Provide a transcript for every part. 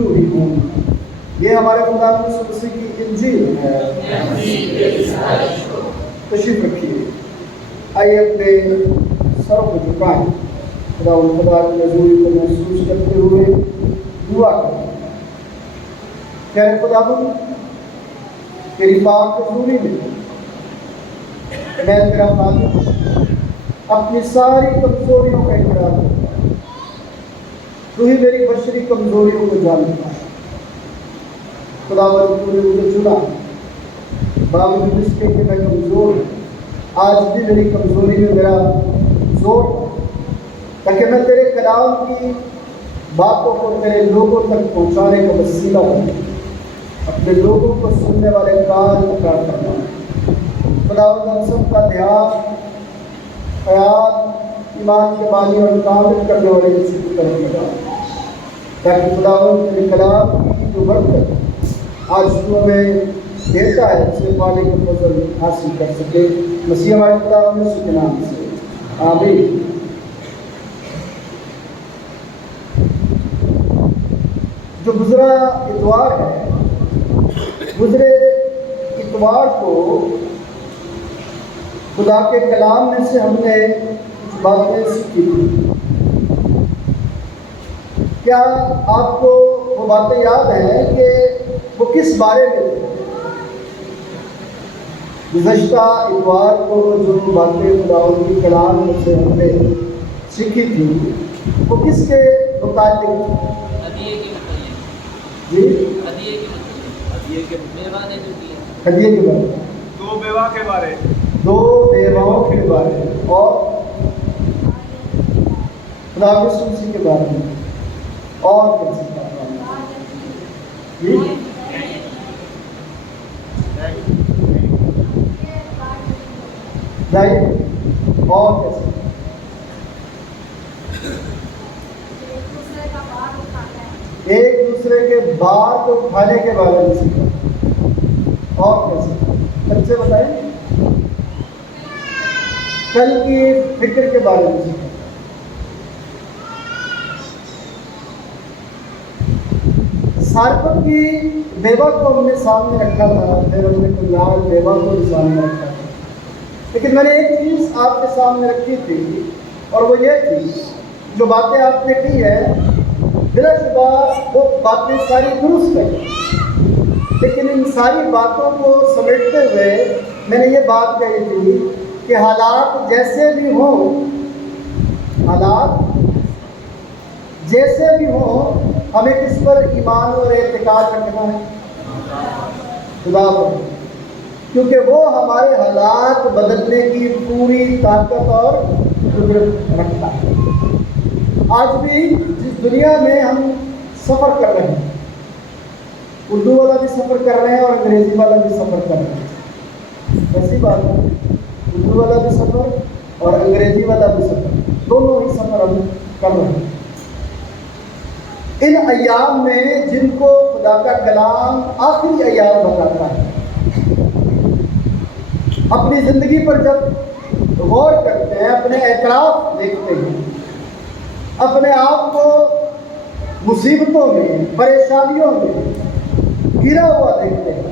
شروع ہی ہوں۔ یہ ہمارے خدا یسوع مسیح کی انجیل ہے۔ تشریف رکھیے، آئیے اپنے سروں کو جھکائیں، خدا کی حضوری کو محسوس کرتے ہوئے دعا کریں۔ کہ خدا تیری پاک حضوری میں میں تیرا خادم اپنی ساری کمزوریوں کا اقرار کرتا ہوں۔ تو ہی میری بشری کمزوریوں کو جانتا ہے۔ خدا تو نے مجھے چنا، باوجود اس کے کہ میں کمزور ہوں، آج بھی میری کمزوری میں میرا زور ہے، تاکہ میں تیرے کلام کی باتوں کو تیرے لوگوں تک پہنچانے کا وسیلہ ہوں، اپنے لوگوں کو سننے والے کان پکار کرنا۔ خدا ہم سب کا دھیان، خیال ایمان کے بانی اور تعمیر کرنے والے کسی کی طرف لگا، تاکہ خدا تیرے کلام کی جو برکت آج تو ہمیں دیتا ہے اسے پانے کا فضل حاصل کر سکے۔ مسیح ہمارے خدا یسوع کے نام سے آمین۔ جو گزرا اتوار ہے، گزرے اتوار کو خدا کے کلام میں سے ہم نے کچھ باتیں سیکھی تھی۔ کیا آپ کو وہ باتیں یاد ہیں کہ وہ کس بارے میں تھے؟ گزشتہ اتوار کو جو باتیں خدا کے کلام میں سے ہم نے سیکھی تھی وہ کس کے متعلق تھی؟ جی ہدیے کے بارے، دو بیواؤں کے بارے اور خدا یسوع مسیح کے بارے میں، اور کیسے جی جائیے اور کیسے ایک دوسرے کے بار کو اٹھانے کے بارے میں سیکھا، اور کیسے اچھے بتائیں، کل کی فکر کے بارے میں سیکھا، سارپت کی بیوہ کو ہم نے سامنے رکھا تھا، پھر ہم نے کنیال بیوہ کو بھی سامنے رکھا تھا، لیکن میں نے ایک چیز آپ کے سامنے رکھی تھی اور وہ یہ تھی، جو باتیں آپ نے کی ہے بلا شبہ وہ باتیں ساری درست ہیں، لیکن ان ساری باتوں کو سمیٹتے ہوئے میں نے یہ بات کہی تھی کہ حالات جیسے بھی ہوں، ہمیں کس پر ایمان اور اعتقاد رکھنا ہے؟ خدا پر، کیونکہ وہ ہمارے حالات بدلنے کی پوری طاقت اور قدرت رکھتا ہے۔ آج بھی جس دنیا میں ہم سفر کر رہے ہیں، اردو والا بھی سفر کر رہے ہیں اور انگریزی والا بھی سفر کر رہے ہیں، ایسی بات ہے، اردو والا بھی سفر اور انگریزی والا بھی سفر، دونوں ہی سفر ہم کر رہے ہیں۔ ان ایام میں جن کو خدا کا کلام آخری ایام بتاتا ہے، اپنی زندگی پر جب غور کرتے ہیں، اپنے اعتراف دیکھتے ہیں، اپنے آپ کو مصیبتوں میں، پریشانیوں میں گھرا ہوا دیکھتے ہیں،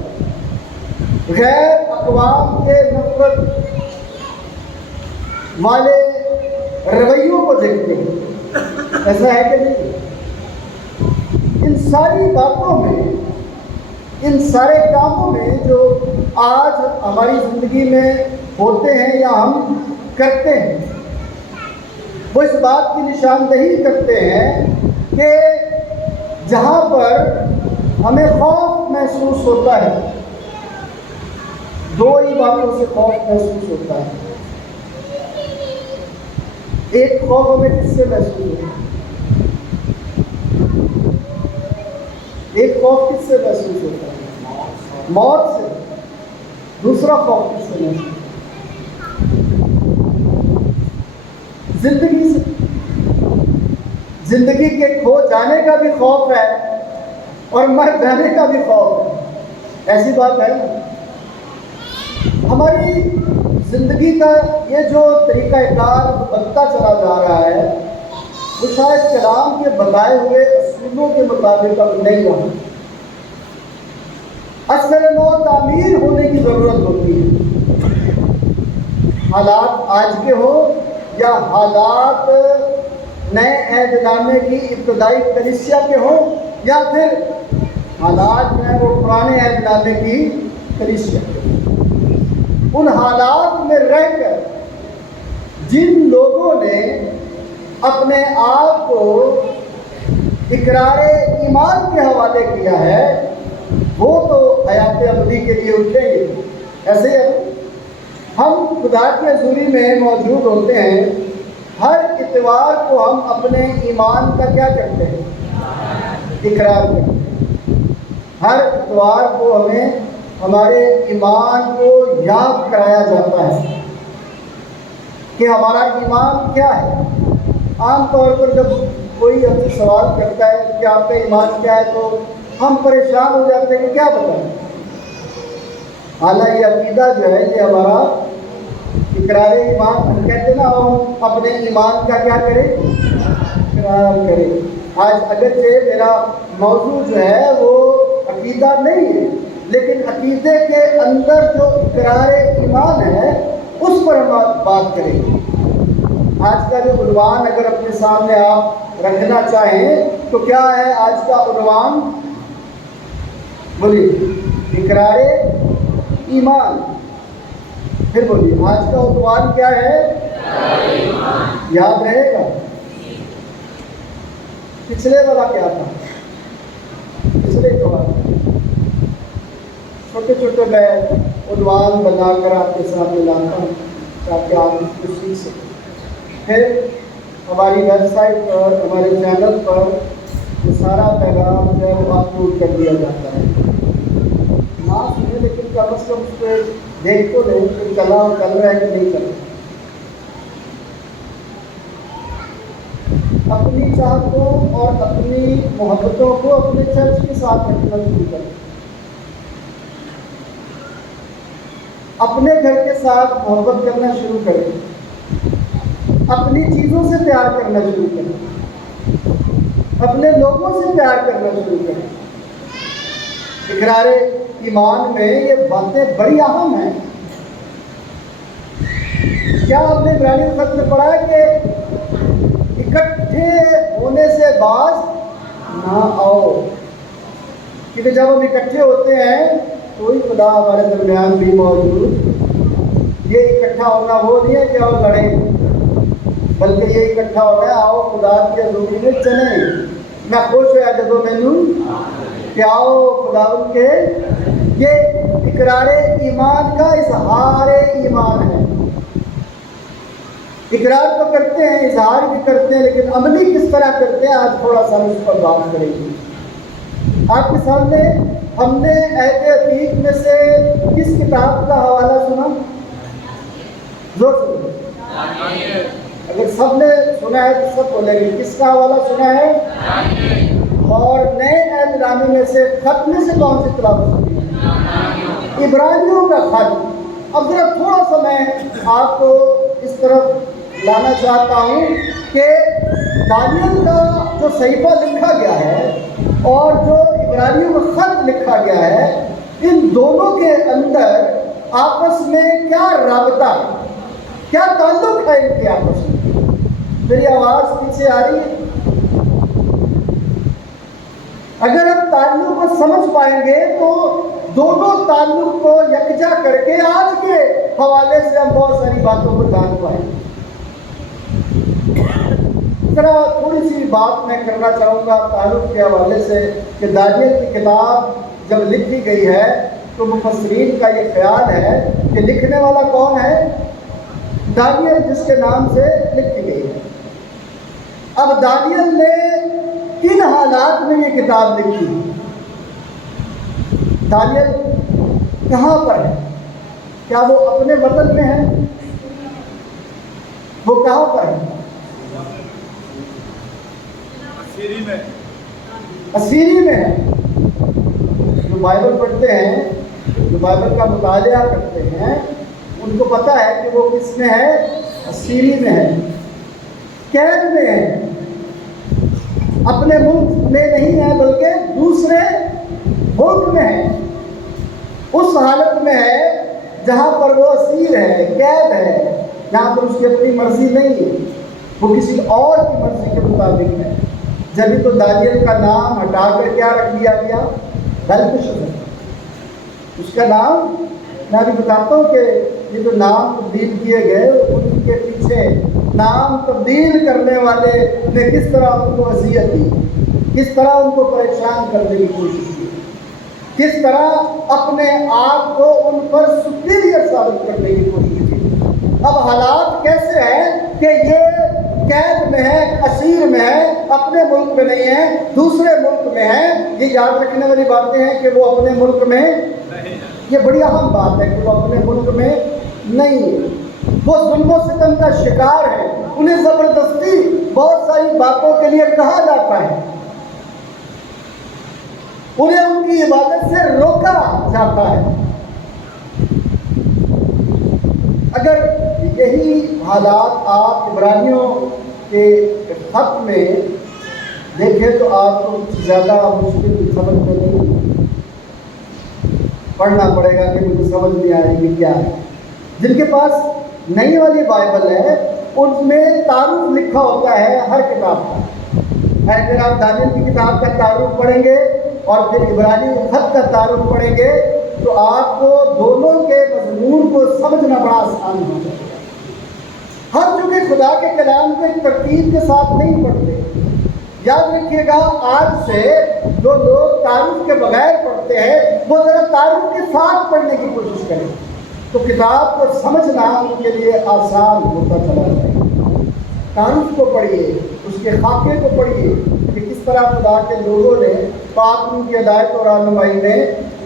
غیر اقوام کے نفرت والے رویوں کو دیکھتے ہیں، ایسا ہے کہ نہیں؟ ان ساری باتوں میں، ان سارے کاموں میں جو آج ہماری زندگی میں ہوتے ہیں یا ہم کرتے ہیں، وہ اس بات کی نشاندہی کرتے ہیں کہ جہاں پر ہمیں خوف محسوس ہوتا ہے، دو ہی باتوں سے خوف محسوس ہوتا ہے۔ ایک خوف ہمیں کس سے محسوس ہوتا ہے؟ ایک خوف کس سے محسوس ہوتا ہے؟ موت سے۔ دوسرا خوف کس سے محسوس ہوتا ہے؟ زندگی سے۔ زندگی کے کھو جانے کا بھی خوف ہے اور مر جانے کا بھی خوف ہے، ایسی بات ہے نا؟ ہماری زندگی کا یہ جو طریقہ کار بدلتا چلا جا رہا ہے، وہ شاید کلام کے بتائے ہوئے اصول اصولوں کے مطابق اب نہیں رہا۔ اصل نو تعمیر ہونے کی ضرورت ہوتی ہے، حالات آج کے ہوں یا حالات نئے عہد نامے کی ابتدائی کلیسیا کے ہوں یا پھر حالات جو ہیں وہ پرانے عہد نامے کی کلیسیا کے ہوں۔ ان حالات میں رہ کر جن لوگوں نے اپنے آپ کو اقرار ایمان کے حوالے کیا ہے وہ تو حیات ابدی کے لیے اٹھیں گے۔ ایسے ہی ہم خدا کی حضوری میں موجود ہوتے ہیں، ہر اتوار کو ہم اپنے ایمان کا کیا کرتے ہیں؟ اقرار کرتے ہیں۔ ہر اتوار کو ہمیں ہمارے ایمان کو یاد کرایا جاتا ہے کہ ہمارا ایمان کیا ہے۔ عام طور پر جب کوئی ہم سے سوال کرتا ہے کہ آپ کا ایمان کیا ہے تو ہم پریشان ہو جاتے ہیں کہ کیا بتائیں۔ حالانکہ یہ عقیدہ جو ہے یہ ہمارا اقرار ایمان، ہم کہتے ہیں نا ہم اپنے ایمان کا کیا کریں؟ اقرار کریں۔ آج اگرچہ میرا موضوع جو ہے وہ عقیدہ نہیں ہے، لیکن عقیدے کے اندر جو اقرار ایمان ہے اس پر ہم بات کریں گے۔ آج کا جو عنوان اگر اپنے سامنے آپ رکھنا چاہیں تو کیا ہے آج کا عنوان؟ بولیے، اقرار ایمان۔ پھر بولیے، آج کا عنوان کیا ہے؟ یاد رہے گا؟ پچھلے والا کیا تھا؟ پچھلے چھوٹے چھوٹے میں عنوان بنا کر آپ کے سامنے لاتا ہوں تاکہ آپ اس کو سیکھ سکیں۔ پھر ہماری ویب سائٹ پر، ہمارے چینل پر یہ سارا پیغام جو ہے وہ اپلوڈ کر دیا جاتا ہے۔ نہ سنیں لیکن کم از کم اس پہ دیکھ تو لیں کہ چل رہا ہے کہ نہیں چل رہا۔ اپنی چاہتوں اور اپنی محبتوں کو اپنے چرچ کے ساتھ رکھنا شروع کریں، اپنے گھر کے ساتھ محبت کرنا شروع کریں، اپنی چیزوں سے پیار کرنا شروع کریں، اپنے لوگوں سے پیار کرنا شروع کریں۔ اقرار ایمان میں یہ باتیں بڑی اہم ہیں۔ کیا آپ نے عبرانی خط میں پڑھا ہے کہ اکٹھے ہونے سے باز نہ آؤ، کیونکہ جب ہم اکٹھے ہوتے ہیں تو ہی خدا ہمارے درمیان بھی موجود۔ یہ اکٹھا ہونا وہ نہیں ہے کہ ہم لڑیں، بلکہ یہ اکٹھا ہونا ہے آؤ خدا کی حضوری میں چلیں۔ میں خوش ہوا جب مینوں کہ آؤ خدا ان کے، یہ اقرار ایمان کا اظہار ایمان ہے۔ اقرار تو کرتے ہیں، اظہار بھی کرتے ہیں، لیکن عملی کس طرح کرتے ہیں آج تھوڑا سا اس پر بات کریں گے۔ آپ کے سامنے ہم نے عہد عتیق میں سے کس کتاب کا حوالہ سنا؟ زور سے اگر سب نے سنا ہے تو سب بولیں گے کس کا حوالہ سنا ہے؟ اور نئے عہد نامے میں سے خط میں سے کون سی تلاوت سنی؟ عبرانیوں کا خط۔ اب ذرا تھوڑا سا میں آپ کو اس طرف لانا چاہتا ہوں کہ دانیل کا جو صحیفہ لکھا گیا ہے اور جو عبرانیوں کا خط لکھا گیا ہے، ان دونوں کے اندر آپس میں کیا رابطہ ہے، کیا تعلق ہے ان کے آپس میں؟ میری آواز پیچھے آ رہی ہے؟ اگر ہم تعلق کو سمجھ پائیں گے تو دونوں تعلق کو یکجا کر کے آج کے حوالے سے ہم بہت ساری باتوں کو جان پائیں گے۔ ذرا تھوڑی سی بات میں کرنا چاہوں گا تعلق کے حوالے سے کہ دانیل کی کتاب جب لکھی گئی ہے تو مفسرین کا یہ خیال ہے کہ لکھنے والا کون ہے؟ دانیل، جس کے نام سے لکھی گئی ہے۔ اب دانیل نے کن حالات میں یہ کتاب لکھی؟ دانیل کہاں پر ہے؟ کیا وہ اپنے وطن میں ہے؟ وہ کہاں پر ہے؟ اسیری میں ہے۔ جو بائبل پڑھتے ہیں، جو بائبل کا مطالعہ کرتے ہیں، ان کو پتہ ہے کہ وہ کس میں ہے؟ اسیری میں ہے، قید میں ہے، اپنے ملک میں نہیں دوسرے ملک میں ہے، اس حالت میں ہے جہاں پر وہ اسیر ہے، قید ہے، جہاں پر اس کی اپنی مرضی نہیں ہے، وہ کسی اور کی مرضی کے مطابق ہے۔ جبھی تو دانیل کا نام ہٹا کر کیا رکھ دیا گیا؟ بیلتشازر۔ اس کا نام میں ابھی بتاتا ہوں کہ یہ جو نام تبدیل کیے گئے ان کے پیچھے نام تبدیل کرنے والے نے کس طرح ان کو اذیت دی، کس طرح ان کو پریشان کرنے کی کوشش کی، کس طرح اپنے آپ کو ان پر سپیریئر ثابت کرنے کی کوشش کی۔ اب حالات کیسے ہیں کہ یہ قید میں ہے، اسیر میں ہے، اپنے ملک میں نہیں ہے، دوسرے ملک میں ہے۔ یہ یاد رکھنے والی باتیں ہیں کہ وہ اپنے ملک میں، یہ بڑی اہم بات ہے کہ وہ اپنے ملک میں نہیں ہے، وہ ظلم و ستم کا شکار ہے، انہیں زبردستی بہت ساری باتوں کے لیے کہا جاتا ہے، انہیں ان کی عبادت سے روکا جاتا ہے۔ اگر یہی حالات آپ عبرانیوں کے خط میں دیکھیں تو آپ کو کچھ زیادہ مشکل سمجھ میں نہیں پڑھنا پڑے گا کہ مجھے سمجھ نہیں آئے گی کیا ہے۔ جن کے پاس نئی والی بائبل ہے اس میں تعارف لکھا ہوتا ہے ہر کتاب کا۔ اگر آپ دانیل کی کتاب کا تعارف پڑھیں گے اور پھر عبرانی خط کا تعارف پڑھیں گے تو آپ کو دونوں کے مضمون کو سمجھنا بڑا آسان ہو جائے گا۔ ہم چونکہ خدا کے کلام کو ایک ترتیب کے ساتھ نہیں پڑھتے، یاد رکھیے گا آج سے جو لوگ تعارف کے بغیر پڑھتے ہیں وہ ذرا تعارف کے ساتھ پڑھنے کی کوشش کریں تو کتاب کو سمجھنا ان کے لیے آسان ہوتا چلا جائے گا۔ تعارف کو پڑھیے، اس کے خاکے کو پڑھیے کہ کس طرح خدا کے لوگوں نے پاک ان کی ہدایت اور رہنمائی میں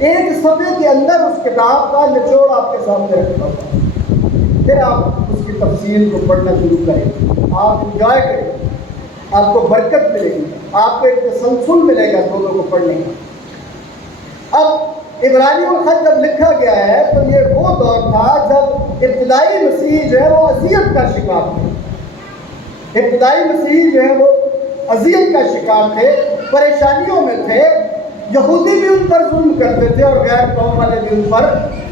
ایک صفحے کے اندر اس کتاب کا نچوڑ آپ کے سامنے رکھا ہوتا ہے۔ پھر آپ اس کی تفصیل کو پڑھنا شروع کریں، آپ انجوائے کریں، آپ کو برکت ملے گی، آپ کو ایک تسلسل ملے گا دونوں کو پڑھنے کا۔ اب عبرانیوں کا خط جب لکھا گیا ہے تو یہ وہ دور تھا جب ابتدائی مسیح جو ہے وہ اذیت کا شکار تھے، ابتدائی مسیح جو ہے وہ اذیت کا شکار تھے، پریشانیوں میں تھے۔ یہودی بھی ان پر ظلم کرتے تھے اور غیر قوم والے بھی ان پر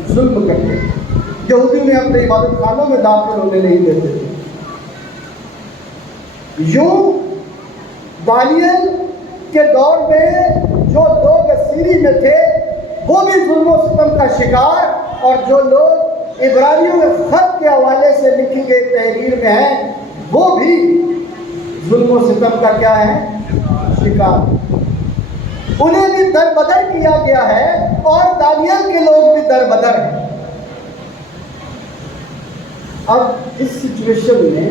ظلم کرتے تھے۔ یہودی انہیں اپنے عبادت خانوں میں داخل ہونے نہیں دیتے تھے۔ یوں دانیل کے دور میں جو لوگ اسیری میں تھے وہ بھی ظلم و ستم کا شکار، اور جو لوگ عبرانیوں کے خط کے حوالے سے لکھی گئی تحریر میں ہیں وہ بھی ظلم و ستم کا کیا ہے؟ شکار۔ انہیں بھی در بدر کیا گیا ہے اور دانیل کے لوگ بھی در بدر ہیں۔ اب اس سچویشن میں،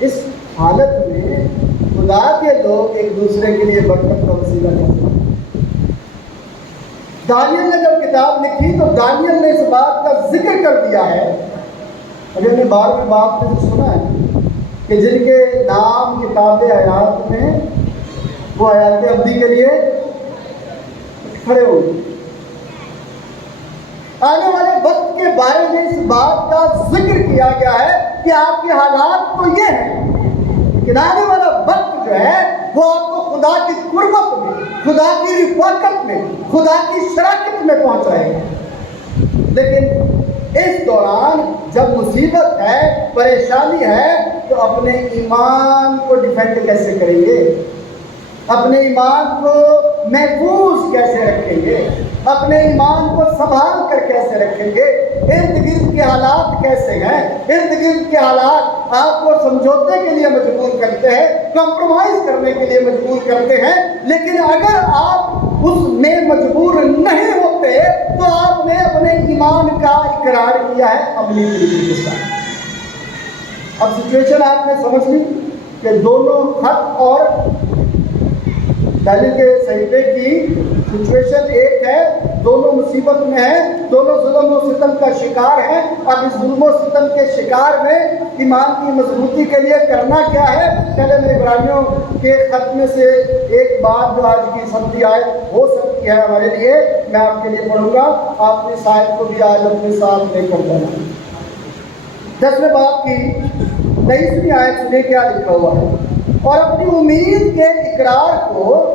اس حالت میں خدا کے لوگ ایک دوسرے کے لیے برکت کا وسیلہ کرتے ہیں۔ دانیل نے جب کتاب لکھی تو دانیل نے اس بات کا ذکر کر دیا ہے، ابھی ہم نے 12ویں باب میں سنا ہے کہ جن کے نام کتاب حیات میں وہ حیات ابدی کے لیے کھڑے ہو گئے۔ آنے والے وقت کے بارے میں اس بات کا ذکر کیا گیا ہے کہ آپ کے حالات تو یہ ہیں کہ آنے والا وقت جو ہے وہ آپ کو خدا کی قربت میں، خدا کی رفاقت میں، خدا کی شراکت میں پہنچائے گا۔ لیکن اس دوران جب مصیبت ہے، پریشانی ہے، تو اپنے ایمان کو ڈیفینڈ کیسے کریں گے؟ اپنے ایمان کو محفوظ کیسے رکھیں گے؟ اپنے ایمان کو سنبھال کر کیسے رکھیں گے؟ ارد گرد کے حالات کیسے ہیں؟ ارد گرد کے حالات آپ کو سمجھوتے کے لیے مجبور کرتے ہیں، کمپرومائز کرنے کے لیے مجبور کرتے ہیں، لیکن اگر آپ اس میں مجبور نہیں ہوتے تو آپ نے اپنے ایمان کا اقرار کیا ہے عملی طریقے کے ساتھ۔ اب سچویشن آپ نے سمجھ لی کہ دونوں خط اور دانیل کے صحیفے کی سچویشن ایک ہے، دونوں مصیبت میں ہیں، دونوں ظلم و ستم کا شکار ہیں۔ اب اس ظلم و ستم کے شکار میں ایمان کی مضبوطی کے لیے کرنا کیا ہے؟ پہلے میں عبرانیوں کے خط میں سے ایک بات جو آج کی سمجھی آیت ہو سکتی ہے ہمارے لیے، میں آپ کے لیے پڑھوں گا، آپ اپنی صاحب کو بھی آج اپنے ساتھ لے کر دینا۔ 10ویں باب کی 23ویں آیت میں کیا لکھا ہوا ہے؟ اور اپنی امید کے اقرار کو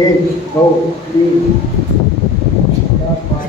1 2 3 4 5।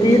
3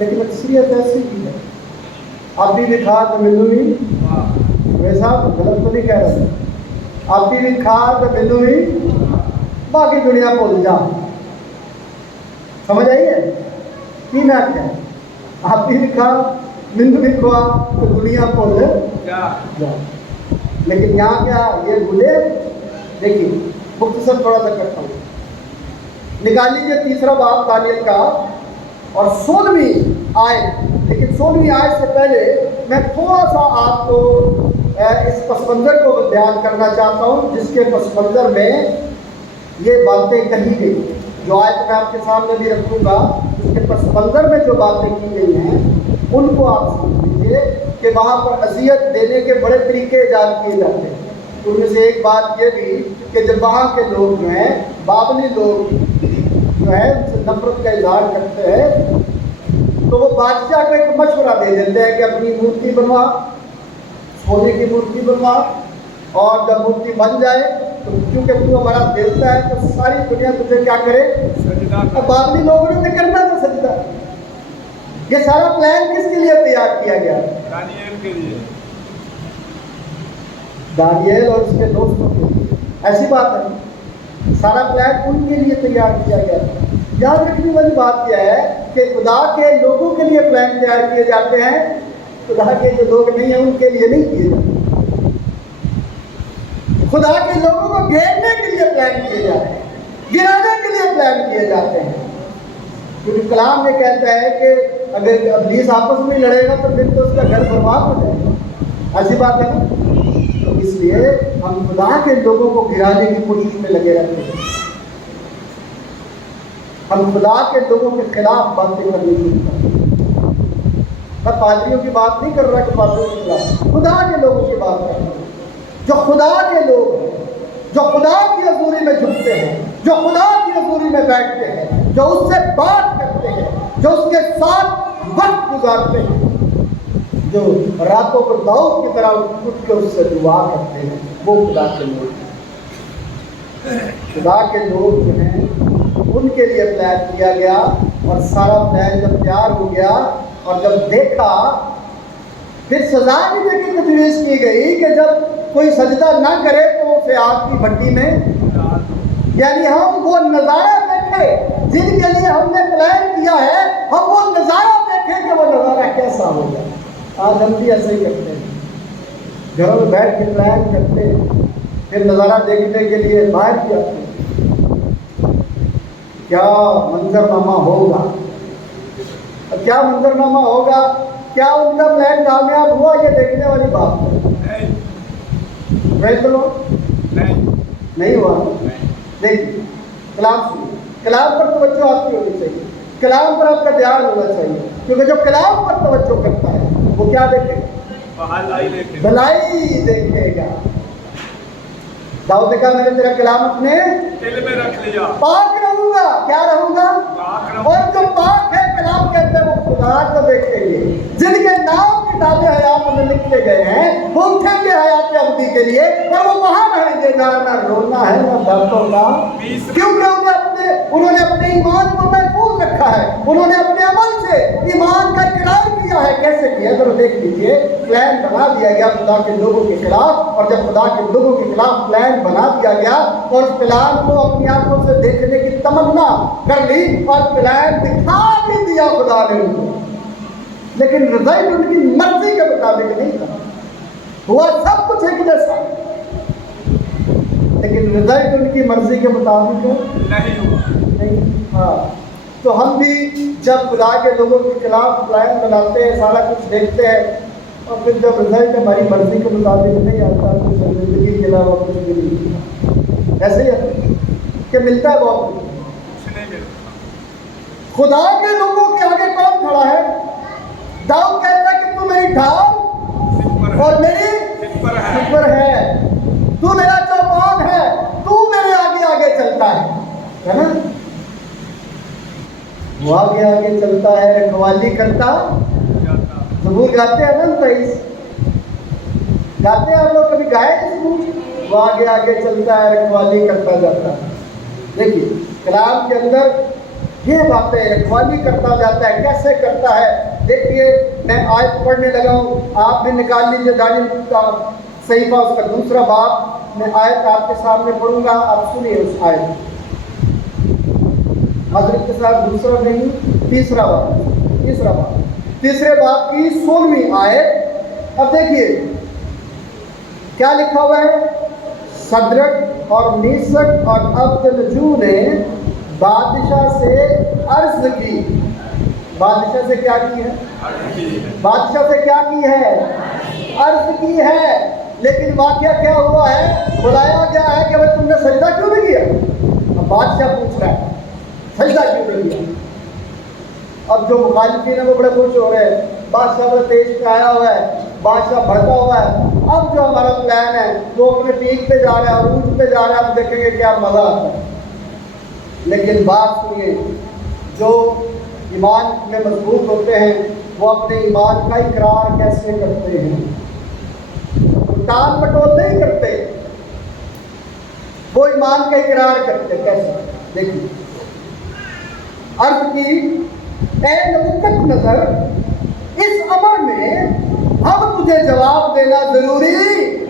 لیکن اکثریت ایسی ہی ہے، آپ بھی کھا تو ملو ہی، ویسا غلط تو نہیں کہہ رہے، آپ بھی کھا تو ملو ہی، باقی دنیا بھول جا. سمجھ آئی ہے؟ تین آٹھ ہے، آپ بھی کھا ملو بھی کھوا تو دنیا بھول جا. لیکن یہاں کیا یہ بھولے؟ دیکھیے مختصر تھوڑا سا کرتا ہوں. نکال لیجیے تیسرا باب دانیل کا اور 16ویں آیت. لیکن 16ویں آیت سے پہلے میں تھوڑا سا آپ کو اس پس منظر کو بیان کرنا چاہتا ہوں جس کے پس منظر میں یہ باتیں کہی گئی. جو آیت میں آپ کے سامنے بھی رکھوں گا اس کے پس منظر میں جو باتیں کی گئی ہیں ان کو آپ سمجھ لیجیے کہ وہاں پر اذیت دینے کے بڑے طریقے ایجاد کیے جاتے ہیں. ان میں سے ایک بات یہ بھی کہ جب وہاں کے لوگ جو ہیں بابلی لوگ جو ہے ان سے نفرت کا اظہار کرتے ہیں تو وہ بادشاہ کو ایک مشورہ دے دیتے ہیں کہ اپنی مورتی بنوا، سونے کی مورتی بنوا، اور جب مورتی بن جائے تو کیونکہ تو ہمارا دیوتا ہے تو ساری دنیا تجھے کیا کرے؟ سجدہ. اب بابلی لوگوں نے کرنا تھا سجدہ. یہ سارا پلان کس کے لیے تیار کیا گیا؟ دانیل کے لیے، دانیل اور اس کے دوستوں کے لیے. ایسی بات ہے، سارا پلان ان کے لیے تیار کیا گیا. یاد رکھنے والی بات یہ ہے کہ خدا کے لوگوں کے لیے پلان تیار کیے جاتے ہیں، خدا کے جو لوگ نہیں ہیں ان کے لیے نہیں کیے جاتے. خدا کے لوگوں کو گھیرنے کے لیے پلان کیے جاتے ہیں، گرانے کے لیے پلان کیے جاتے ہیں. کیونکہ کلام یہ کہتا ہے کہ اگر ابلیس آپس میں لڑے گا تو پھر تو اس کا گھر برباد ہو جائے گا. ایسی بات ہے نا. تو اس لیے ہم خدا کے لوگوں کو گرانے کی کوشش میں لگے رہتے ہیں. ہم خدا کے لوگوں کے خلاف باتیں کرنے کی کوشش کرتے ہیں. میں پادریوں کی بات نہیں کر رہا کہ پادریوں کے خلاف، خدا کے لوگوں کی بات کر رہا ہوں. جو خدا کے لوگ ہیں، جو خدا کی حضوری میں جھکتے ہیں، جو خدا کی حضوری میں بیٹھتے ہیں، جو اس سے بات کرتے ہیں، جو اس کے ساتھ وقت گزارتے ہیں، جو راتوں کو داؤد کی طرح اٹھ کے اس سے دعا کرتے ہیں، وہ خدا کے لوگ ہیں. خدا کے لوگ جو ہیں ان کے لیے پلان کیا گیا اور سارا پلان جب تیار ہو گیا اور جب دیکھا پھر سزا بھی دیکھیں تجویز کی گئی کہ جب کوئی سجدہ نہ کرے تو اسے آگ کی بھٹی میں، یعنی ہم وہ نظارہ دیکھیں جن کے لیے ہم نے پلان کیا ہے، ہم وہ نظارہ دیکھیں کہ وہ نظارہ کیسا ہوگا. آج ہم بھی ایسے ہی کرتے ہیں، گھروں میں بیٹھ کے پلان کرتے ہیں، پھر نظارہ دیکھنے کے لیے باہر بھی آتے ہیں. کیا منظرنامہ ہوگا، کیا منظرنامہ ہوگا، کیا ان کا پلان کامیاب ہوا، یہ دیکھنے والی بات ہے. نہیں ہوا. دیکھیے کلام سنیے، کلام پر توجہ آپ کی ہونی چاہیے، کلام پر آپ کا دھیان ہونا چاہیے. کیونکہ جو کلام پر توجہ کرتا ہے وہ کیا دیکھے گا؟ بھلائی دیکھے گا. داؤد نے کہا میں نے تیرا کلام اپنے دل میں رکھ لیا، پاک رہوں گا. کیا رہوں گا؟ اور جو پاک ہے کلام کہتے ہیں وہ خدا کو دیکھیں گے. جن کے نام کتاب حیات میں لکھے گئے ہیں وہ اٹھیں گے حیات ابدی کے لیے اور وہ وہاں رہیں گے جہاں نہ رونا ہے نہ درد ہوگا. کیونکہ انہوں نے اپنے ایمان کو محفوظ رکھا ہے، انہوں نے اپنے عمل سے ایمان کا اقرار کیا ہے. کیسے کیا؟ ذرا دیکھ لیجیے. پلان بنا دیا گیا خدا کے لوگوں کے خلاف، اور جب خدا کے لوگوں کے خلاف پلان بنا دیا گیا اور پلان کو اپنی آنکھوں سے دیکھنے کی تمنا کر لی اور پلان دکھا بھی دیا خدا نے ان کو، لیکن رزلٹ ان کی مرضی کے مطابق نہیں تھا. ہوا سب کچھ ایک جیسا لیکن رزلٹ ان کی مرضی کے مطابق نہیں ہوا. ہاں، تو ہم بھی جب خدا کے لوگوں کے خلاف پلان بناتے ہیں، سارا کچھ دیکھتے ہیں، اور پھر جب رزلٹ ہماری مرضی کے مطابق نہیں آتا تو زندگی کے علاوہ کچھ بھی نہیں ملتا. ایسے ہی ہے کہ ملتا ہے بہت کچھ نہیں ملتا. خدا کے لوگوں کے آگے کون کھڑا ہے؟ داؤد کہتا ہے کہ تو میری ڈھال اور میری سپر ہے، تو میرا چوپان ہے، تو میرے آگے آگے چلتا ہے نا. وہ آگے آگے چلتا ہے، رکھوالی کرتا. زبور گاتے ہیں نا 23 گاتے ہیں آپ لوگ، کبھی گائے زبور؟ وہ آگے آگے چلتا ہے، رکھوالی کرتا جاتا ہے. دیکھیے کلام کے اندر یہ باتیں رکھوالی کرتا جاتا ہے. کیسے کرتا ہے دیکھیے. میں آیت پڑھنے لگا ہوں, آپ بھی نکال لیجیے دانیل کا صحیفہ اس کا دوسرا باب. میں آیت آپ کے سامنے پڑھوں گا, آپ سنیے اس آیت. حضرت کے ساتھ دوسرا نہیں, تیسرا باب, تیسرے باب کی 16ویں آیت. اب دیکھیے کیا لکھا ہوا ہے. صدرک اور میشک اور عبدالنجو نے بادشاہ سے عرض کی. بادشاہ سے کیا کی ہے؟ بادشاہ سے کیا کی ہے؟ عرض کی ہے. لیکن واقعہ کیا ہوا ہے؟ بلایا گیا ہے کہ بھائی تم نے سجدہ کیوں نہیں کیا؟ اب بادشاہ پوچھ رہا ہے سجدہ کیوں نہیں کیا؟ اب جو مخالفین ہیں وہ بڑے خوش ہو رہے ہیں. بادشاہ بڑے تیز پہ آیا ہوا ہے, بادشاہ بھڑکا ہوا ہے. اب جو ہمارا پلان ہے وہ اپنے پیک پہ جا رہا ہے, عروج پہ جا رہا ہے. ہم دیکھیں گے کیا مزہ آتا ہے. لیکن بات سنیے, جو ایمان میں مضبوط ہوتے ہیں وہ اپنے ایمان کا اقرار کیسے کرتے ہیں؟ ٹال مٹول نہیں کرتے, وہ ایمان کا اقرار کرتے. کیسے؟ دیکھیے عرض کی, اے نبوکت نظر, اس امر میں ہم تجھے جواب دینا ضروری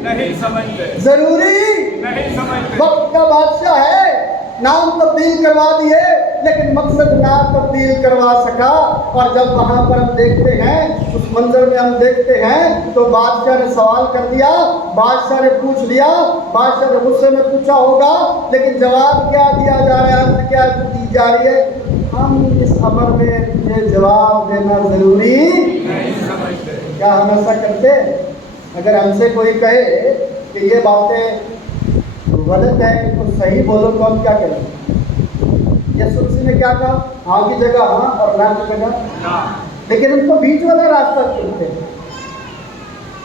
نہیں سمجھتے. ضروری نہیں سمجھتے. وقت کا بادشاہ ہے, نام تبدیل کروا دیے لیکن مقصد نہ تبدیل کروا سکا. اور جب وہاں پر ہم دیکھتے ہیں, اس منظر میں ہم دیکھتے ہیں تو بادشاہ نے سوال کر دیا, بادشاہ نے پوچھ لیا, بادشاہ نے غصے میں پوچھا ہوگا, لیکن جواب کیا دیا جا رہا ہے؟ عرض کیا دی جا رہی ہے؟ ہم اس امر میں تجھے جواب دینا ضروری نہیں سمجھتے. کیا ہم ایسا کرتے؟ اگر ہم سے کوئی کہے کہ یہ باتیں غلط ہے تو صحیح بولو تو ہم کیا کریں؟ یسوع مسیح نے کیا کہا؟ ہاں کی جگہ ہاں اور نہ کی جگہ نہ. لیکن ان کو بیچ والا راستہ چنتے ہیں.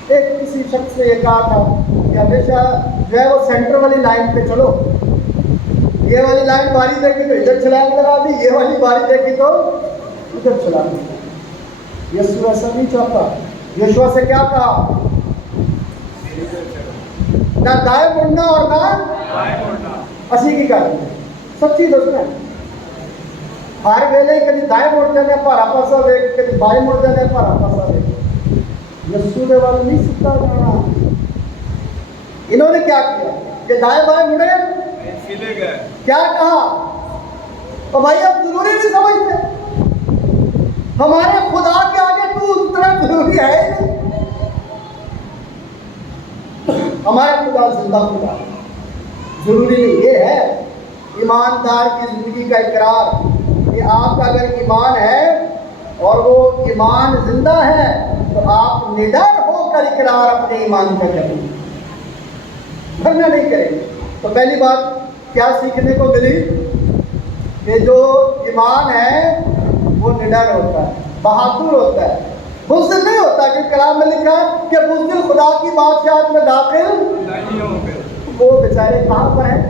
ایک کسی شخص نے یہ کہا تھا کہ ہمیشہ جو ہے وہ سینٹر والی لائن پہ چلو. یہ والی لائن باری دیکھی تو ادھر چھلانگ لگا دی, یہ والی باری دیکھی تو ادھر چھلانگ لگا دی. یسوع ایسا نہیں چاہتا. یشوع سے کیا کہا؟ نہ دائیں مڑنا اور نہ اسی کی کرنی ہے. سچی دسنا ہر ویلے کبھی دائیں مڑ جانے پر آپسا دیکھ, کبھی بائیں مڑ جانے پر آپسا دیکھ. یسوع دے والا نہیں سکتا جانا. انہوں نے کیا کیا کہ دائیں بائیں مڑے, سیدھے گئے. کیا کہا؟ تو بھائی اب ضروری نہیں سمجھتے, ہمارے خدا کے آگے تو اتنا ضروری ہے ہی نہیں. ہمارا خدا زندہ خدا ہے, ضروری نہیں. یہ ہے ایماندار کی زندگی کا اقرار کہ آپ کا اگر ایمان ہے اور وہ ایمان زندہ ہے تو آپ نڈر ہو کر اقرار اپنے ایمان کا کریں, ورنہ نہیں کریں گے. تو پہلی بات کیا سیکھنے کو ملی کہ جو ایمان ہے وہ نڈر ہوتا ہے, بہادر ہوتا ہے, بزدل نہیں ہوتا. کہ کلام میں لکھا ہے کہ بزدل خدا کی بادشاہت میں داخل نہیں ہوں گے. وہ بیچارے کہاں پر ہیں؟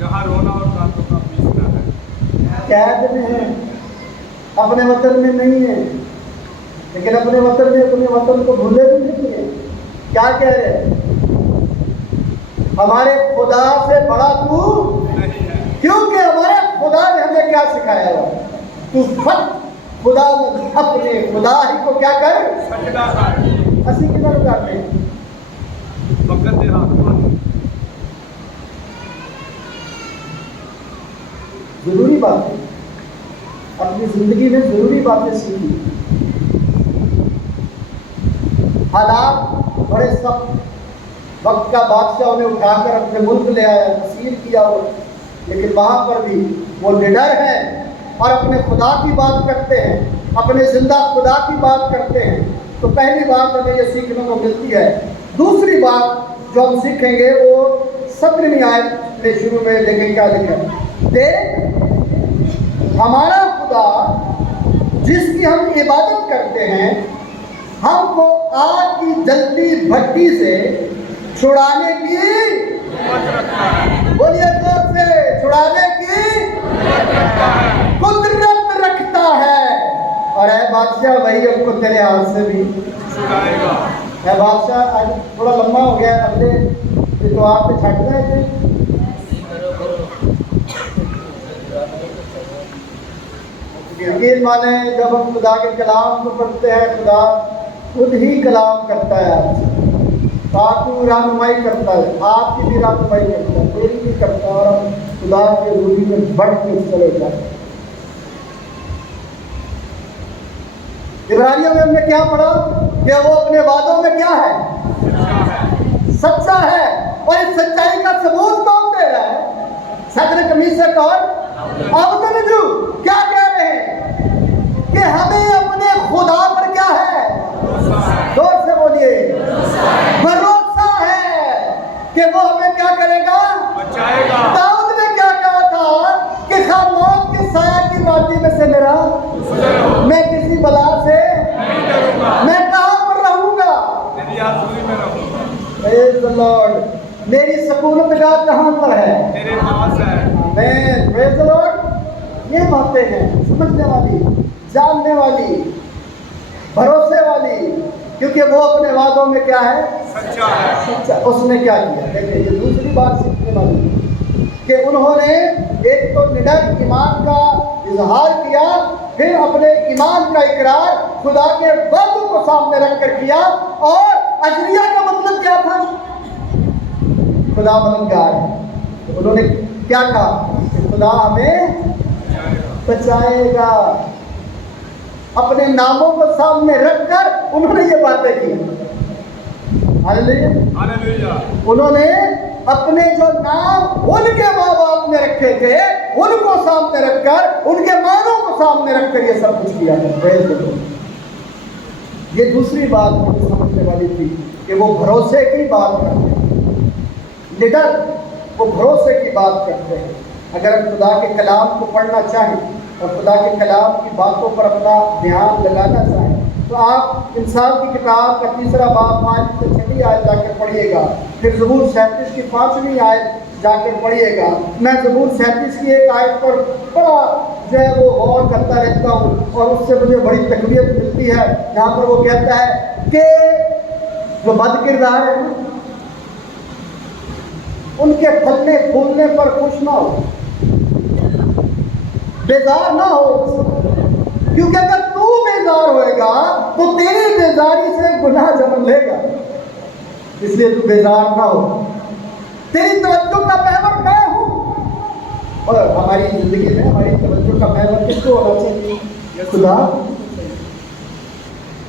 جہاں رونا اور دانتوں کا پیسنا ہے. قید میں ہیں, اپنے وطن میں نہیں ہیں. لیکن اپنے وطن میں اپنے وطن کو بھولے بھی نہیں ہیں. کیا کہہ رہے ہیں؟ ہمارے خدا سے بڑا تو نہیں ہے. کیونکہ ہمارے خدا نے ہمیں کیا سکھایا ہوا؟ تو خود خدا اپنے خدا ہی کو کیا کر سجدہ کر. اسی کی طرف کرتے ہیں. وقت دے ہاتھ مان. ضروری باتیں اپنی زندگی میں ضروری باتیں سیکھی. حالات بڑے سخت, وقت کا بادشاہ انہیں اٹھا کر اپنے ملک لے آیا, اسیر کیا وہ, لیکن وہاں پر بھی وہ نڈر ہیں اور اپنے خدا کی بات کرتے ہیں, اپنے زندہ خدا کی بات کرتے ہیں. تو پہلی بات ہمیں یہ سیکھنے کو ملتی ہے. دوسری بات جو ہم سیکھیں گے وہ 17ویں آیت میں شروع میں دیکھیں کیا لکھا ہے. دیکھ ہمارا خدا جس کی ہم عبادت کرتے ہیں ہم کو آگ کی جلتی بھٹی سے چھڑانے کی بولیے زور سے, چھڑانے کی قدرت رکھتا ہے. اور اے بادشاہ وہی ہم کو تیرے ہاتھ سے بھی چھڑائے گا. اے بادشاہ آج تھوڑا لمبا ہو گیا, اگلے تو آپ پہ چھٹ رہے تھے. یقین مانے جب ہم خدا کے کلام کو پڑھتے ہیں خدا خود ہی کلام کرتا ہے آپ سے، آپ کی رہنمائی کرتا ہے، آپ کی بھی رہنمائی کرتا ہے، میری بھی کرتا ہے، اور ہم خدا کے روحی میں بڑھ کے چلے جاتے ہیں۔ عبرانیوں میں ہم نے کیا پڑھا کہ وہ اپنے وعدوں میں کیا ہے؟ سچا ہے۔ اور اس سچائی کا ثبوت کون دے رہا ہے؟ صدر کمیشن اور عبدالجو کیا کہہ رہے ہیں کہ ہمیں اپنے خدا پر کیا ہے؟ زور سے بولیے، بھروسہ ہے کہ وہ ہمیں کیا کرے گا؟ بچائے گا۔ داؤد نے کیا کہا تھا کہ خواہ موت کے سایہ کی وادی میں سے میرا میں کسی بلا سے نہیں ڈروں گا، میں کہاں پر رہوں گا؟ تیری حضوری میں رہوں گا، Praise the Lord۔ میری سکونت گاہ کہاں پر ہے؟ تیرے پاس ہے۔ آمین۔ Praise the Lord۔ یہ باتیں ہیں سمجھنے والی، جاننے والی، بھروسے والی، کیونکہ وہ اپنے وعدوں میں کیا ہے؟ سچا ہے۔ سچا۔ اس نے کیا کیا؟ دیکھیں یہ دوسری بات سیکھنے والی ہے کہ انہوں نے ایک تو نڈر ایمان کا اظہار کیا، پھر اپنے ایمان کا اقرار خدا کے وعدوں کو سامنے رکھ کر کیا، اور اجریہ کا مطلب کیا تھا؟ خدا مددگار ہے۔ تو انہوں نے کیا کہا کہ خدا ہمیں بچائے گا۔ اپنے ناموں کو سامنے رکھ کر انہوں نے یہ باتیں کی۔ ہاللیلویا۔ ہاللیلویا۔ انہوں نے اپنے جو نام ان کے ماں باپ نے رکھے تھے ان کو سامنے رکھ کر، ان کے معنوں کو سامنے رکھ کر یہ سب کچھ کیا ہے۔ یہ دوسری بات مجھے سمجھنے والی تھی کہ وہ بھروسے کی بات کرتے ہیں، لیڈر وہ بھروسے کی بات کرتے ہیں۔ اگر ہم خدا کے کلام کو پڑھنا چاہیں اور خدا کے کلام کی باتوں پر اپنا دھیان لگانا چاہیں تو آپ انسان کی کتاب کا 3 باب 5 سے 6 آیت جا کر پڑھیے گا، پھر زبور 37 کی 5ویں آیت جا کر پڑھیے گا۔ میں زبور 37 کی ایک آیت پر بڑا جو ہے وہ غور کرتا رہتا ہوں اور اس سے مجھے بڑی تقویت ملتی ہے، جہاں پر وہ کہتا ہے کہ جو بد کردار ہے ان کے پھلنے پھولنے پر خوش نہ ہو، بیزار نہ ہو، کیونکہ اگر تو بیزار ہوئے گا تو تیری بیزاری سے گناہ جنم لے گا، اس لیے تو بیزار نہ ہو۔ تیری توجہ کا محور میں ہوں، اور ہماری زندگی میں ہماری توجہ کا محور کس کو ہونا چاہیے؟ خدا۔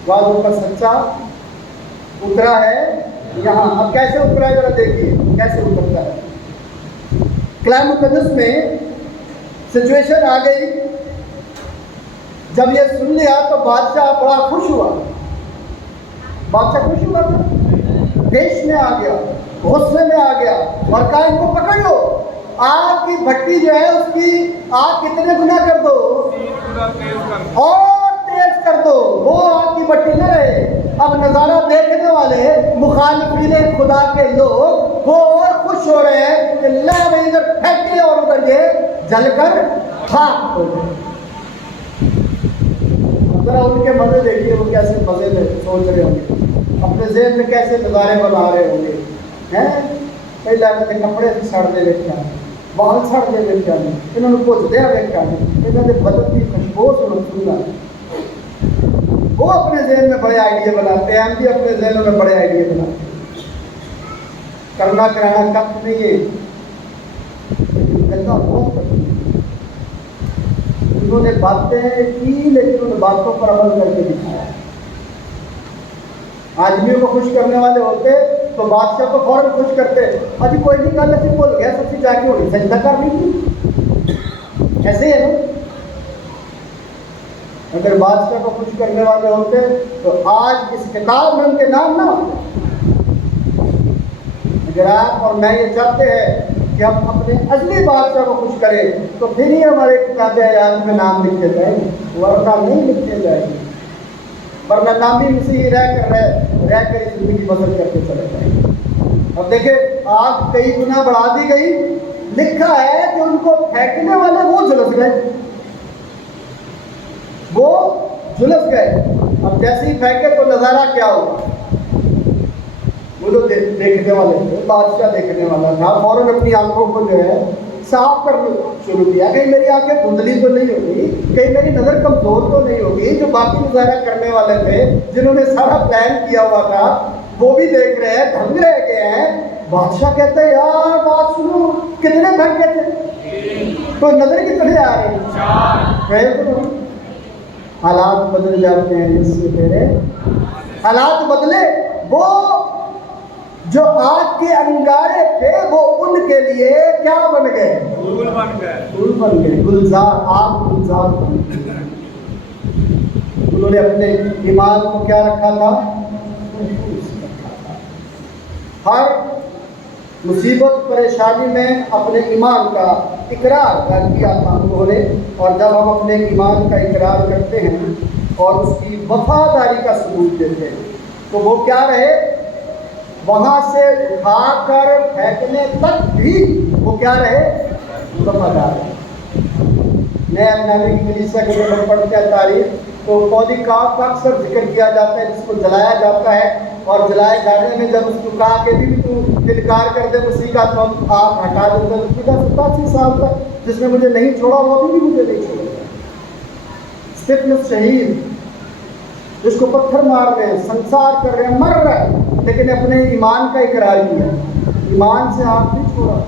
وعدوں کا سچا اترا ہے یہاں۔ اب کیسے اترا ہے ذرا دیکھیے کیسے اترتا ہے۔ کلام مقدس میں سچویشن آ گئی، جب یہ سن لیا تو بادشاہ بڑا خوش ہوا۔ بادشاہ خوش ہوا تھا، دیش میں آ گیا، غصے میں آ گیا اور کہا ان کو پکڑ لو، آگ کی بھٹی جو ہے اس کی آگ کتنے گنا کر دو؟ 3 گنا تیز کر دو۔ اور تیز کر دو، وہ آگ کی بھٹی نہ رہے۔ اب نظارہ دیکھنے والے مخالفین خدا کے لوگ وہ اور خوش ہو رہے ہیں کہ اللہ میں ادھر پھینکے اور ادھر یہ جل کر خاک ہو گئے۔ ذرا ان کے مزے دیکھیے، وہ کیسے مزے میں سوچ رہے ہوں گے، اپنے ذہن میں کیسے نظارے بنا رہے ہوں گے۔ پہلے اپنے کپڑے سڑ دے بیٹھا، بال سڑ دے بیٹھا، انہوں نے کچھ دیا بیٹھا، انہوں نے بدن کی خوشبو سنا۔ وہ اپنے ذہن میں بڑے آئیڈیا بناتے ہیں، ہم بھی اپنے ذہنوں میں بڑے آئیڈیا بناتے ہیں۔ کرنا کرانا کب نہیں ہے، گندا بہت کرتے ہیں۔ انہوں نے باتیں کی لیکن انہوں نے باتوں پر عمل کر کے دکھایا۔ آدمیوں کو خوش کرنے والے ہوتے تو بادشاہ کو فوراً خوش کرتے، ابھی کوئی نہیں گل ایسی بول گیا، سب سے جا کے ہوئی سجدہ کر لی تھی، ایسے ہی ہے نا۔ اگر بادشاہ کو خوش کرنے والے ہوتے تو آج اس کتاب میں ان کے نام نہ ہوتے۔ اگر آپ اور میں یہ چاہتے ہیں کہ ہم اپنے اصلی بادشاہ کو خوش کریں تو پھر ہی ہمارے کتاب حیات میں نام لکھے جائیں گے، ورنہ نہیں لکھے جائیں گے، ورنہ نامی مسیحی رہ کر زندگی بسر کرتے چلے جائیں گے۔ اب دیکھیں آگ کئی گنا بڑھا دی گئی، لکھا ہے کہ ان کو پھینکنے والے وہ جھلس گئے، وہ جھلس گئے۔ اب جیسے ہی پھینکے تو نظارہ کیا ہوا؟ وہ جو دیکھنے والے تھے، بادشاہ دیکھنے والا تھا، فوراً اپنی آنکھوں کو جو ہے صاف کرنا شروع کیا. کہیں میری آنکھیں دھندلی تو نہیں ہوگی, کہیں میری نظر کمزور تو نہیں ہوگی. جو باقی مظاہرہ کرنے والے تھے, جنہوں نے سارا پلان کیا ہوا تھا, وہ بھی دیکھ رہے ہیں, دھنگ رہ گئے ہیں. بادشاہ کہتا ہے یار بات سنو, کتنے دھنگ گئے تھے, تو نظر کتنے آ رہے ہیں. حالات بدل جاتے ہیں اس سے پہلے. حالات بدلے, وہ جو آگ کے انگارے تھے وہ ان کے لیے کیا بن گئے, پھول بن گئے. پھول بن گئے, گلزار, آگ گلزار بن گئے. انہوں نے اپنے ایمان کو کیا رکھا تھا, ہر مصیبت پریشانی میں اپنے ایمان کا اقرار کیا تھا انہوں نے. اور جب ہم اپنے ایمان کا اقرار کرتے ہیں اور اس کی وفاداری کا ثبوت دیتے ہیں, تو وہ کیا رہے, وہاں سے اٹھا کر پھینکنے تک بھی وہ کیا رہے, وفادار. نیا نبی کی کلیسا کے جب پڑھتے ہیں تاریخ, تو پودی کاف کا اکثر ذکر کیا جاتا ہے, جس کو جلایا جاتا ہے. اور جلائے جانے میں جب اس کو کہا کہ بھی تو انکار کر دے مسیح کا, تو ہم آپ ہٹا دیتے ہیں. 87 سال تک جس نے مجھے نہیں چھوڑا وہ بھی مجھے نہیں چھوڑا. اسٹیفنس شہید, جس کو پتھر مار رہے ہیں, سنسار کر رہے ہیں, مر رہے ہیں, لیکن اپنے ایمان کا اقرار کیا, ایمان سے آپ نہیں چھوڑا.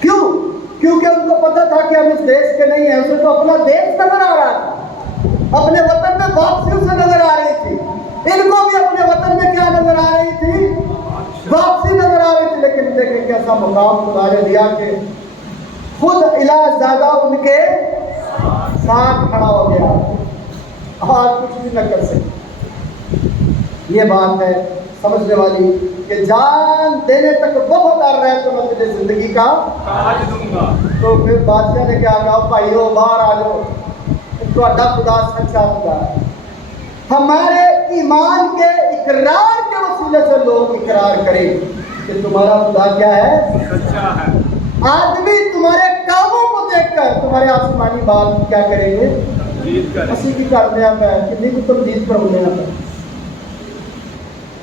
کیوں؟ کیونکہ ان کو پتا تھا کہ ہم اس دیش کے نہیں ہیں. اسے تو اپنا دیش نظر آ رہا تھا, اپنے وطن میں واپسی اسے نظر آ رہی تھی. ان کو بھی اپنے وطن میں کیا نظر آ رہی تھی, واپسی نظر آ رہی تھی. لیکن دیکھیں کیسا مقام خدا نے دیا کہ خود الہ زیادہ ان کے ساتھ کھڑا ہو گیا, آج کچھ بھی نہ کر سکے. یہ بات ہے سمجھنے والی کہ جان دینے تک وفادار رہے تو میں تجھے زندگی کا تاج دوں گا. تو پھر بادشاہ نے کیا کہا, بھائیو باہر آ جاؤ, تہاڈا خدا سچا خدا ہے. ہمارے ایمان کے اقرار کے وسیلے سے لوگ اقرار کریں کہ تمہارا خدا کیا ہے, سچا ہے. آدمی تمہارے کاموں کو دیکھ کر تمہارے آسمانی بات کیا کریں گے, جیت کر. اسی کی کرنے آپ ہے. کنی کو تمجید کرو دینا پہ,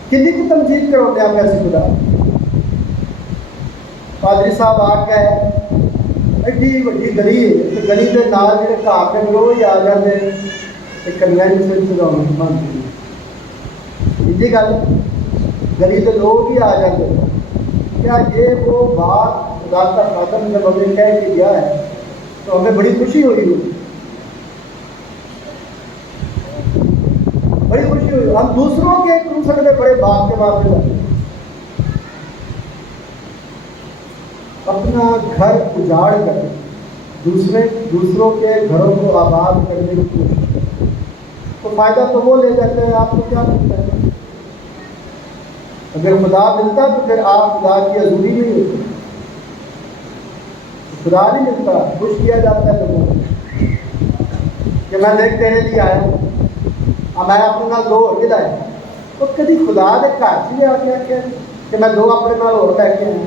کنی کو تمجید کرو دیا پہ ایسی خدا. پادری صاحب آ گئے, ایڈی وڈی گلی ہے, گلی کے نال جڑے گھر کے لوگ آ جاتے کنوینشن چلاؤ جی گل, گلی کے لوگ ہی آ جاتے. کیا یہ وہ بات خدا کا خاتم جب ہمیں کہہ کے گیا ہے تو ہمیں بڑی خوشی ہوئی, بڑی خوشی ہوئی. ہم دوسروں کے کنسرٹ میں بڑے بات کے بعد میں اپنا گھر اجاڑ کر دوسروں کے گھروں کو آباد کرنے کی کوشش کرتے ہیں, تو فائدہ تو وہ لے جاتے ہیں. آپ کو کیا ملتا ہے؟ اگر خدا ملتا تو پھر آپ خدا کی حضوری نہیں ہوتی, خدا نہیں ملتا. خوش کیا جاتا ہے لوگوں کو کہ میں دیکھ تیرے لیے آیا ہوں, میں اپنے دو اور بھی لائے. تو کدی خدا دے گھر سے آ کے کہ میں دو اپنے نال اور لے کے آیا.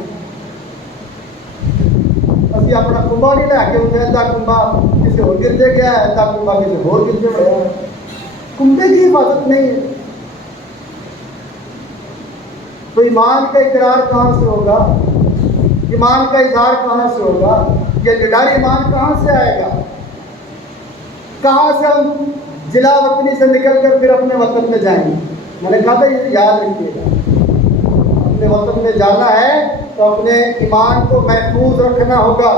اسی اپنا کنبا نہیں لے کے انہیں ادھا کنبا کسی اور گرجے گیا ہے, ادھا کنبا کسی اور گرجے بڑھیا ہے. کنبے کی حفاظت نہیں ہے. تو ایمان کا اقرار کہاں سے ہوگا, ایمان کا اظہار کہاں سے ہوگا, یہ نڈر ایمان کہاں سے آئے گا, کہاں سے ہم ضلع وطنی سے نکل کر پھر اپنے وطن میں جائیں گے. میں نے کہا تھا یہ یاد رکھیے گا, اپنے وطن میں جانا ہے تو اپنے ایمان کو محفوظ رکھنا ہوگا.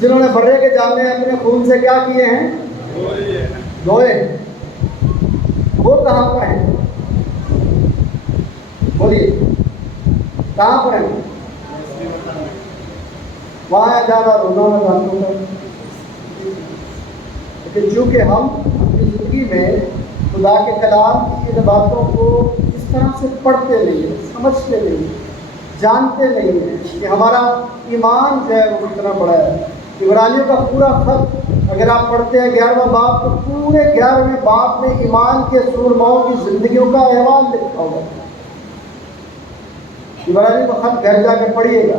جنہوں نے برے کے جامے اپنے خون سے کیا کیے ہیں, دھوئے, وہ کہاں پر ہیں, بولیے کہاں پر ہیں؟ وہاں جانا رونا دانتوں کا. لیکن چونکہ ہم اپنی زندگی میں خدا کے کلام کی ان باتوں کو اس طرح سے پڑھتے نہیں ہیں, سمجھتے نہیں ہیں, جانتے نہیں ہیں کہ ہمارا ایمان جو ہے وہ کتنا بڑا ہے. عبرانیوں کا پورا خط اگر آپ پڑھتے ہیں 11واں باب, تو پورے 11ویں باب میں ایمان کے سورماؤں کی زندگیوں کا احوال لکھا ہوگا. عبرانیوں کا خط گھر جا کے پڑھیے گا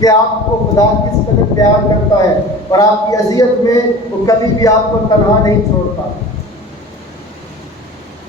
کہ آپ کو خدا کس قدر پیار کرتا ہے, اور آپ کی اذیت میں وہ کبھی بھی آپ کو تنہا نہیں چھوڑتا.